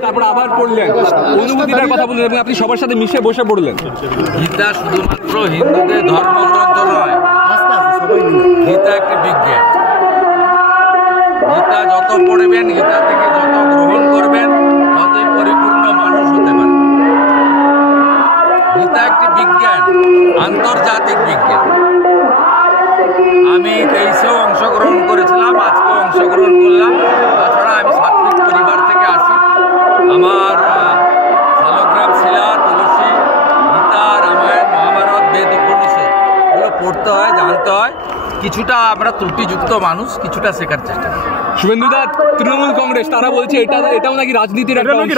তারপর আবার পড়লেন, অনুভূতিটার কথা বললেন এবং আপনি সবার সাথে মিশে বসে পড়লেন। গীতা শুধুমাত্র হিন্দুদের ধর্মগ্রন্থ নয়, গীতা একটি বিজ্ঞান। গীতা যত পড়বেন, গীতা থেকে যত গ্রহণ করবেন, ততই পরিপূর্ণ মানুষ হতে পারবেন। গীতা একটি বিজ্ঞান, আন্তর্জাতিক বিজ্ঞান। আমি 23-এও অংশগ্রহণ করেছিলাম, আজকেও অংশগ্রহণ করলাম। তাছাড়া আমি সাত্বিক পরিবার থেকে আসি। আমার শালগ্রাম, শিলা, তুলসী, গীতা, রামায়ণ, মহাভারত, বেদ, উপনিষদ এগুলো পড়তে হয়, জানতে হয়। কিছুটা আমরা ত্রুটিযুক্ত মানুষ, কিছুটা শেখার চেষ্টা করি। শুভেন্দুদা, তৃণমূল কংগ্রেস তারা বলছে এটাও নাকি রাজনীতির একটা অংশ।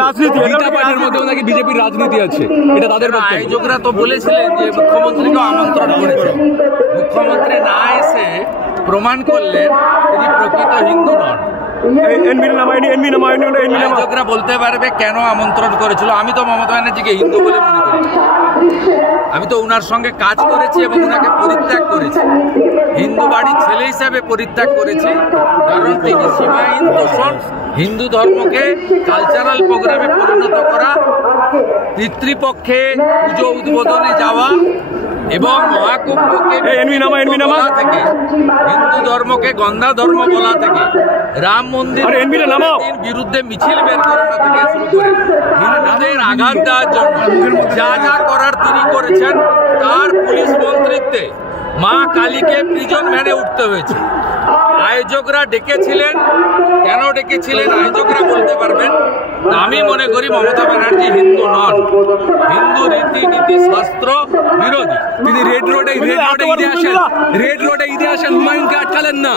গীতা পাঠের মধ্যেও নাকি বিজেপির রাজনীতি আছে, এটা তাদের বক্তব্য। আয়োজকরা তো বলেছিলেন যে মুখ্যমন্ত্রীকে আমন্ত্রণ করেছেন। মুখ্যমন্ত্রী না এসে প্রমাণ করলেন তিনি প্রকৃত হিন্দু নন। আয়োজকরা বলতে পারবে কেন আমন্ত্রণ করেছিল। আমি তো মমতা ব্যানার্জিকে হিন্দু বলে মনে করি। আমি তো উনার সঙ্গে কাজ করেছি এবং উনাকে পরিত্যাগ করেছি, হিন্দু বাড়ির ছেলে হিসাবে পরিত্যাগ করেছি। কারণ তিনি সীমাহীন দূষণ, হিন্দু ধর্মকে কালচারাল প্রোগ্রামে পরিণত করা, পিতৃপক্ষে পুজো উদ্বোধনে যাওয়া এবং মহাকুম্ভকে বলা থেকে, হিন্দু ধর্মকে গন্ধা ধর্ম বলা থেকে, রাম মন্দির বিরুদ্ধে মিছিল বের করানো থেকে শুরু করে হিন্দুদের আঘাত দেওয়ার জন্য যা যা করার তিনি করেছেন, তার পুলিশ মন্ত্রিত্বে মা কালীকে প্রিজন ভ্যানে উঠতে হয়েছে। আয়োজকরা ডেকেছিলেন, কেন ডেকেছিলেন আয়োজকরা বলতে পারবেন। আমি মনে করি মমতা ব্যানার্জি হিন্দু নন, হিন্দু রীতিনীতি শাস্ত্র বিরোধী। তিনি রেড রোডে ঈদে আসেন, হুমায়ুনকে আটকালেন না।